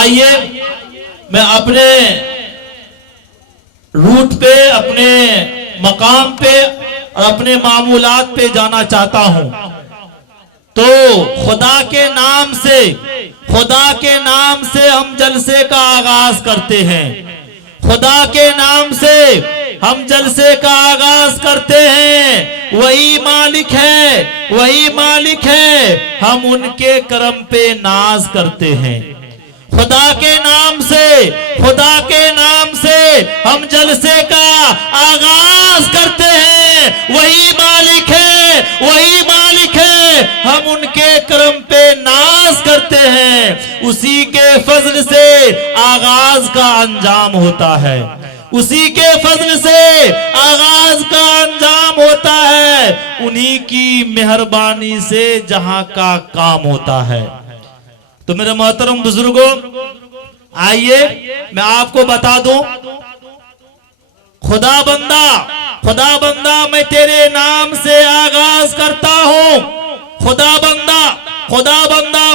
आइए मैं अपने रूट पे, अपने मकाम पे और अपने मामूलात पे जाना चाहता हूं। तो खुदा के नाम से हम जलसे का आगाज करते हैं। खुदा के नाम से हम जलसे का आगाज करते हैं। वही मालिक है, हम उनके करम पे नाज करते हैं। खुदा के नाम से हम जलसे का आगाज करते हैं। वही मालिक है, हम उनके करम पे नाज करते हैं। उसी के फजल से आगाज का अंजाम होता है। उसी के फजल से आगाज का अंजाम होता है। उन्हीं की मेहरबानी से जहां का काम होता है। तो मेरे मोहतरम बुजुर्गों, आइए मैं आपको बता दूं, खुदा बंदा मैं तेरे नाम से आगाज करता हूं। खुदा बंदा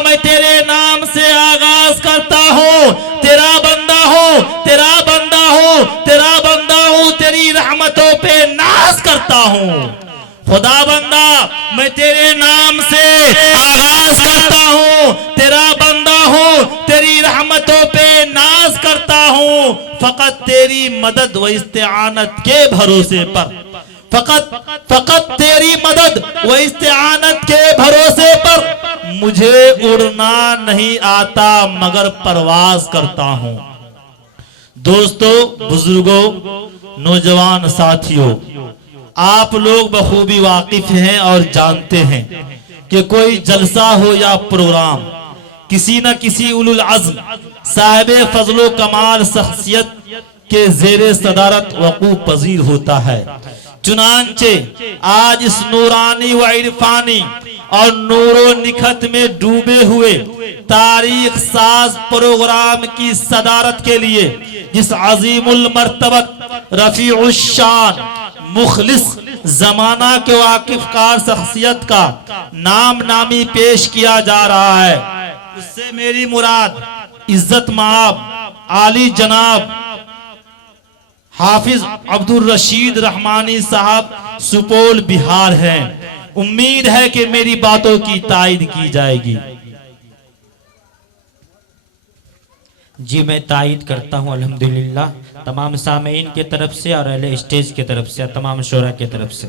मैं तेरे नाम से आगाज करता हूं। तेरा बंदा हूं, तेरी रहमतों पे नाज करता हूं। खुदा बंदा मैं तेरे नाम से आगाज करता हूं। तेरा बंदा हूं, तेरी रहमतों पे नाज करता हूं। फकत तेरी मदद व इस्तिआनत के भरोसे पर, फकत तेरी मदद व इस्तिआनत के भरोसे पर मुझे उड़ना नहीं आता मगर परवाज करता हूं। दोस्तों, बुजुर्गों, नौजवान साथियों, आप लोग बखूबी वाकिफ हैं और जानते हैं कि कोई जलसा हो या प्रोग्राम किसी न किसी उलुल अज़्म साहिबे फजलो कमाल शख्सियत के ज़ेरे सदारत वक़ूफ़ पज़ीर होता है। चुनांचे आज इस नूरानी व इरफानी और नूरो निखत में डूबे हुए तारीख साज प्रोग्राम की सदारत के लिए जिस अजीमुल मर्तबत रफीउश शान मुखलिस जमाना के वाकिफकार शख्सियत का नाम नामी पेश किया जा रहा है, उससे मेरी मुराद इज्जत माब आली जनाब हाफिज अब्दुल रशीद रहमानी साहब सुपौल बिहार हैं। उम्मीद है कि मेरी बातों की तायद की जाएगी। जी, मैं तायद करता हूँ अल्हम्दुलिल्लाह, तमाम सामीन के तरफ से और अहले स्टेज के तरफ से, तमाम शोरा के तरफ से।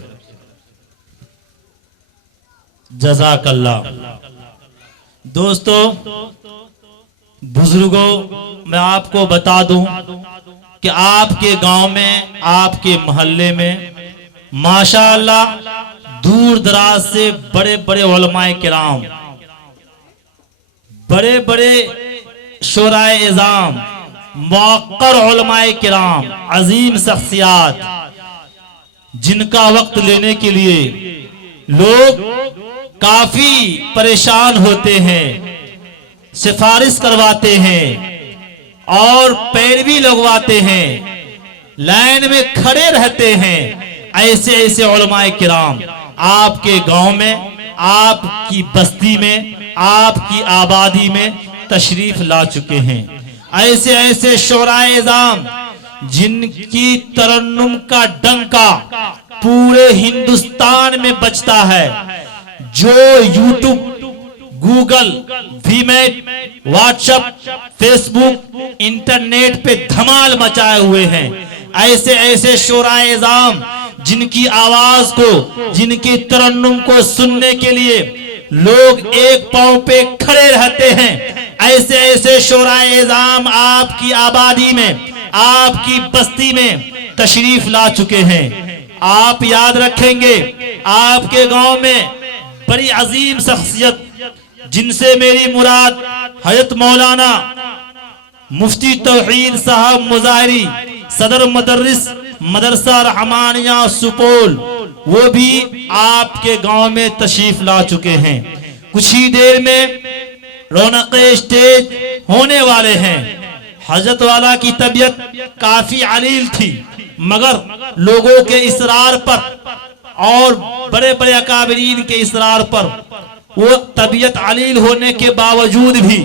जज़ाकल्लाह। दोस्तों, बुजुर्गों, मैं आपको बता दूं कि आपके गांव में, आपके मोहल्ले में माशाअल्लाह दूर दराज से बड़े बड़े उलमाए किराम, बड़े बड़े शोराए इज़ाम, मुअक्कर उलमाए किराम, अजीम शख्सियात, जिनका वक्त लेने के लिए लोग काफी परेशान होते हैं, सिफारिश करवाते हैं और पैरवी लगवाते हैं, लाइन में खड़े रहते हैं। ऐसे उलमाए किराम आपके गांव में, आपकी बस्ती में, आपकी आबादी में तशरीफ ला चुके हैं। ऐसे शोराए इज़ाम जिनकी तरन्नुम का डंका पूरे हिंदुस्तान में बजता है, जो यूट्यूब, गूगल, वीमेट, व्हाट्सएप, फेसबुक, इंटरनेट पे धमाल मचाए हुए हैं। ऐसे शोराए इज़ाम जिनकी आवाज को, जिनकी तरन्नुम को सुनने के लिए लोग एक पांव पे खड़े रहते हैं। ऐसे शोराए इज़ाम आपकी आबादी में, आपकी बस्ती में तशरीफ ला चुके हैं। आप याद रखेंगे, आपके गांव में बड़ी अजीम शख्सियत, जिनसे मेरी मुराद हजरत मौलाना मुफ्ती तौहीद साहब मुजाहिरी, सदर मुदर्रिस मदरसा रहमानिया सुपौल, वो भी आपके गांव में तशरीफ ला चुके हैं। कुछ ही देर में रौनक़े स्टेज होने वाले हैं। हजरत वाला की तबीयत काफी अलील थी, मगर लोगों के इसरार पर और बड़े बड़े अकाबरीन के इसरार पर वो तबीयत अलील होने के बावजूद भी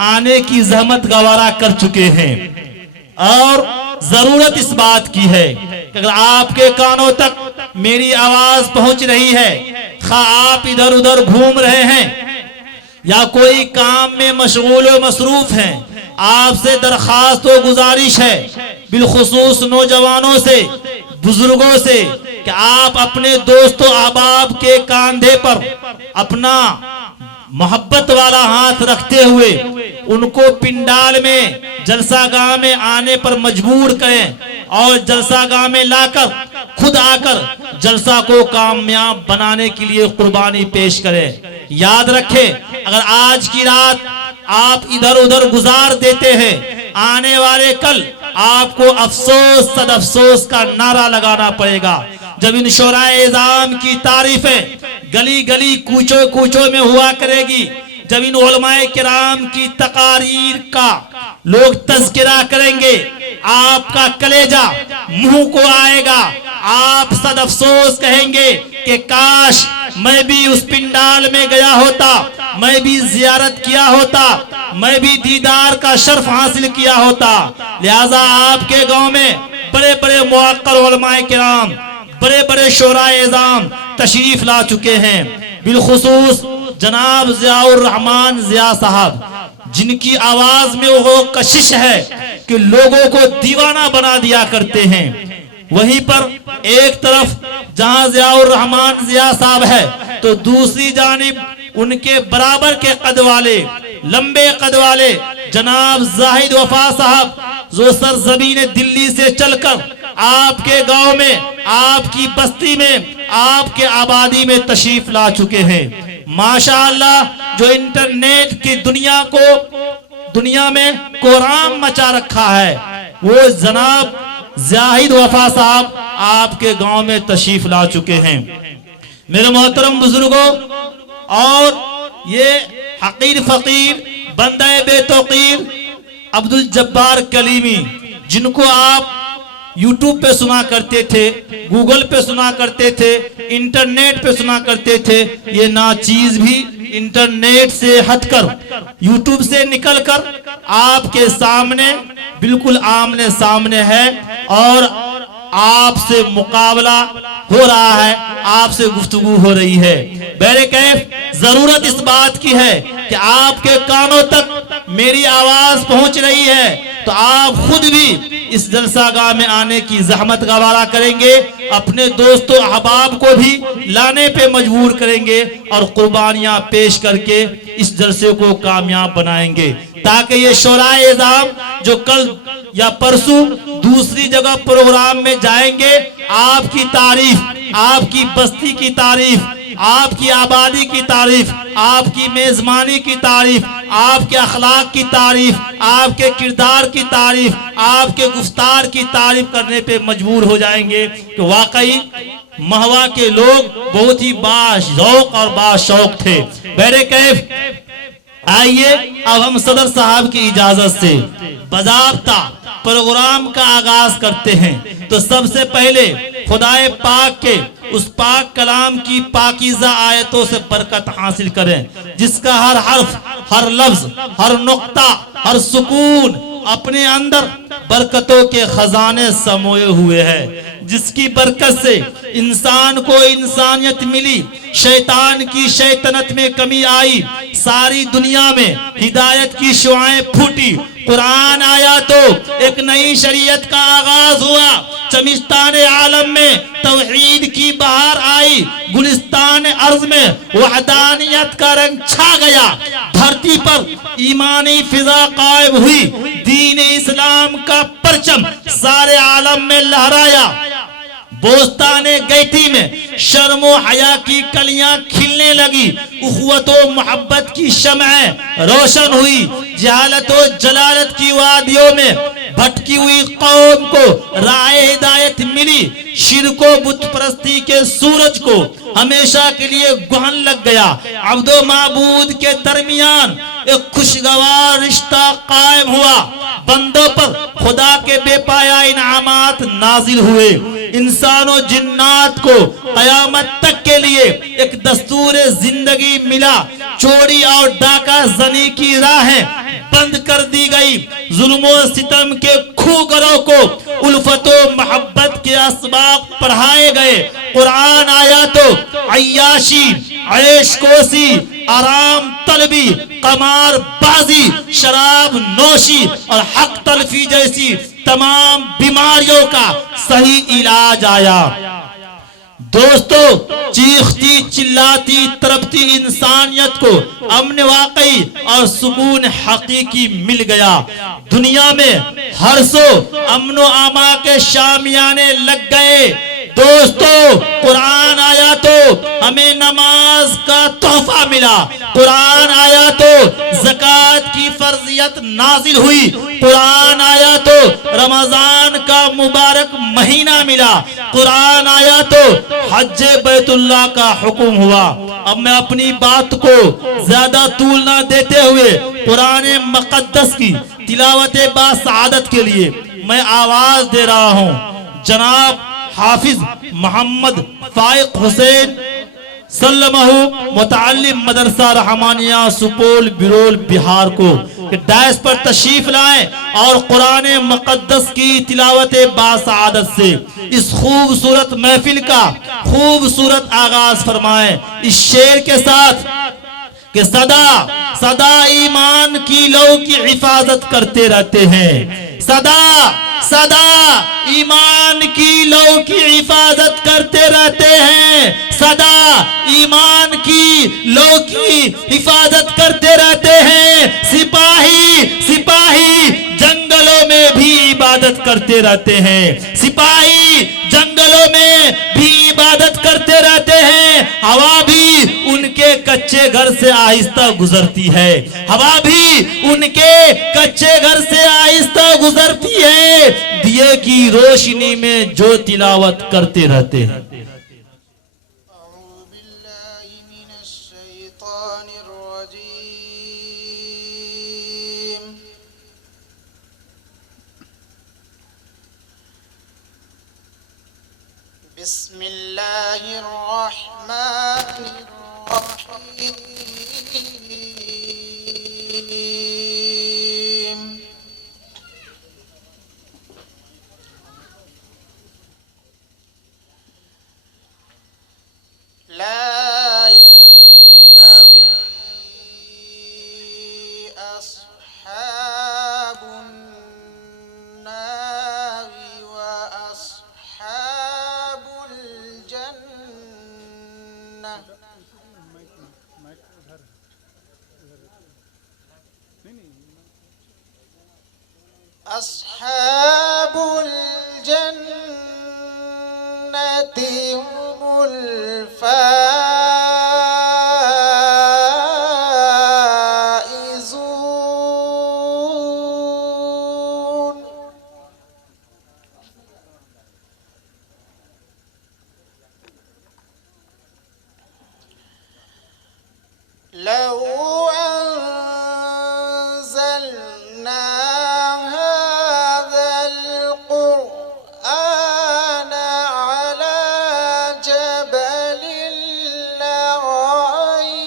आने की जहमत गवारा कर चुके हैं और जरूरत इस बात की है कि अगर आपके कानों तक मेरी आवाज पहुंच रही है, खा आप इधर उधर घूम रहे हैं या कोई काम में मशगूल व मसरूफ हैं, आपसे दरखास्त व गुजारिश है बिलखुसूस नौजवानों से, बुजुर्गों से, कि आप अपने दोस्तों अहबाब के कंधे पर अपना मोहब्बत वाला हाथ रखते हुए उनको पिंडाल में जलसागाह में आने पर मजबूर करें और जलसागाह में लाकर खुद आकर जलसा को कामयाब बनाने के लिए कुर्बानी पेश करें। याद रखें, अगर आज की रात आप इधर उधर गुजार देते हैं, आने वाले कल आपको अफसोस सद अफसोस का नारा लगाना पड़ेगा। जब इन शोराए इज़ाम की तारीफें गली गली कूचों कूचों में हुआ करेगी, जब इन उलमाए किराम की तकारीर का लोग तज़किरा करेंगे, आपका कलेजा मुंह को आएगा, आप सद अफसोस कहेंगे कि काश मैं भी उस पिंडाल में गया होता, मैं भी जियारत किया होता, मैं भी दीदार का शर्फ हासिल किया होता। लिहाजा आपके गांव में बड़े बड़े मुअक्कर उलमाए किराम, बड़े बड़े शोराए इज़ाम तशरीफ ला चुके हैं। बिलखुसूस जनाब ज़ियाउर रहमान ज़िया साहब, जिनकी आवाज में वो कशिश है कि लोगों को दीवाना बना दिया करते हैं। वहीं पर एक तरफ जहां ज़ियाउर रहमान ज़िया साहब है, तो दूसरी जानिब उनके बराबर के कद वाले, लंबे कद वाले जनाब जाहिद वफा साहब, जो सरजमीन दिल्ली से चलकर आपके गांव में, आपकी बस्ती में, आपके आबादी में तशरीफ ला चुके हैं। माशाअल्लाह, जो इंटरनेट की दुनिया में कोराम मचा रखा है, वो जनाब जाहिद वफा साहब आपके गांव में तशरीफ ला चुके हैं। मेरे मोहतरम बुजुर्गों, और ये हकीर फकीर बंदे बेतौकीर अब्दुल जब्बार कलीमी, जिनको आप यूट्यूब पे सुना करते थे, गूगल पे सुना करते थे, इंटरनेट पे सुना करते थे, ये नाचीज भी इंटरनेट से हटकर, यूट्यूब से निकलकर आपके सामने बिल्कुल आमने सामने है और आपसे मुकाबला हो रहा है, आपसे गुफ्तगू हो रही है। बहरे कैफ जरूरत इस बात की है कि आपके कानों तक मेरी आवाज पहुंच रही है, तो आप खुद भी इस जलसागाह में आने की जहमत गवारा करेंगे, अपने दोस्तों अहबाब को भी लाने पे मजबूर करेंगे और कुर्बानियां पेश करके इस जलसे को कामयाब बनाएंगे, ताकि ये शोराए इज़ाम जो कल या परसों दूसरी जगह प्रोग्राम में जाएंगे, आपकी तारीफ, आपकी बस्ती की तारीफ, आपकी आबादी की तारीफ, आपकी मेजबानी की तारीफ, आपके अखलाक की तारीफ, आपके किरदार की तारीफ, आपके गुफ्तार की तारीफ करने पे मजबूर हो जाएंगे कि वाकई महवा के लोग बहुत ही बाशौक और बाशौक थे। बहरे कैफ, आइए अब हम सदर साहब की इजाजत से बाज़ाब्ता प्रोग्राम का आगाज करते हैं। तो सबसे पहले खुदाए पाक के उस पाक कलाम की पाकीज़ा आयतों से बरकत हासिल करें, जिसका हर हर्फ, हर लफ्ज, हर नुक्ता, हर सुकून अपने अंदर बरकतों के खजाने समोए हुए हैं, जिसकी बरकत से इंसान को इंसानियत मिली, शैतान की शैतानत में कमी आई, सारी दुनिया में हिदायत की शुआएं फूटी, कुरान आया तो एक नई शरीयत का आगाज हुआ, चमिस्तान आलम में तौहीद की बहार आई, गुलिस्तान अर्ज में वहदानियत का रंग छा गया, धरती पर ईमानी फिजा कायम हुई, दीन इस्लाम का परचम सारे आलम में लहराया, बोस्ताने गैती में शर्मो हया की कलियां खिलने लगी, उखवत व मोहब्बत की शमअ रोशन हुई, जहालत व जलालत की वादियों में भटकी हुई कौम को राह हिदायत मिली, शिरको बुत परस्ती के सूरज को हमेशा के लिए गुहन लग गया, अब्दो माबूद के दरमियान एक खुशगवार रिश्ता कायम हुआ, बंदों पर खुदा के बेपाया इनामात नाजिल हुए, इंसानों जिन्नात को कयामत तक के लिए एक दस्तूर जिंदगी मिला, चोरी और डाका जनी की राहें बंद कर दी गई। जुल्म और सितम के खूगरों को उल्फत व मोहब्बत के असबाब पढ़ाए गए। कुरान आया तो अय्याशी, ऐशकोशी, आराम तलबी, कमार बाजी, शराब नोशी और हक तलफी जैसी तमाम बीमारियों का सही इलाज आया। दोस्तों, चीखती चिल्लाती तड़पती इंसानियत को अमन वाकई और सुकून हकीकी मिल गया। दुनिया में हर्षो अमनो आमा के शामियाने लग गए। दोस्तों, कुरान आया तो हमें नमाज का तोहफा मिला। कुरान आया तो ज़कात की फर्जियत नाजिल हुई। कुरान आया तो रमजान का मुबारक महीना मिला। कुरान आया तो हज बैतुल्लाह का हुक्म हुआ। अब मैं अपनी बात को ज्यादा तूल ना देते हुए कुरान मुक़द्दस की तिलावत बासआदत के लिए मैं आवाज दे रहा हूँ। जनाब हाफिज मोहम्मद फाइक हुसैन सल्लमहु मुतअल्लिम मदरसा रहमानिया सुपौल बिरोल बिहार को डैश पर तशरीफ लाएं और कुरान मुक़द्दस की तिलावत बासआदत से इस खूबसूरत महफिल का खूबसूरत आगाज फरमाएं इस शेर के साथ कि सदा सदा ईमान की लौ की हिफाजत करते रहते हैं। सदा सदा ईमान की लौ की हिफाजत करते रहते हैं। सदा ईमान की लौ की हिफाजत करते रहते हैं। सिपाही सिपाही जंगलों में भी इबादत करते रहते हैं। सिपाही जंगलों में भी इबादत करते रहते हैं। हवा भी उनके कच्चे घर से आहिस्ता गुजरती है। हवा भी उनके कच्चे घर से आहिस्ता गुजरती है। दिए की रोशनी में जो तिलावत करते रहते हैं। बिस्मिल्लाहिर्रहमानिर्रहीम। ला यस्तवी अस्हाबुन नारी व अस्हाबुल जन्नह। अस्हाबुल जन्नति हुमुल फाइज़ून। लौ अंज़लना हाज़ल क़ुरआन अला जबलिन लरअयतहु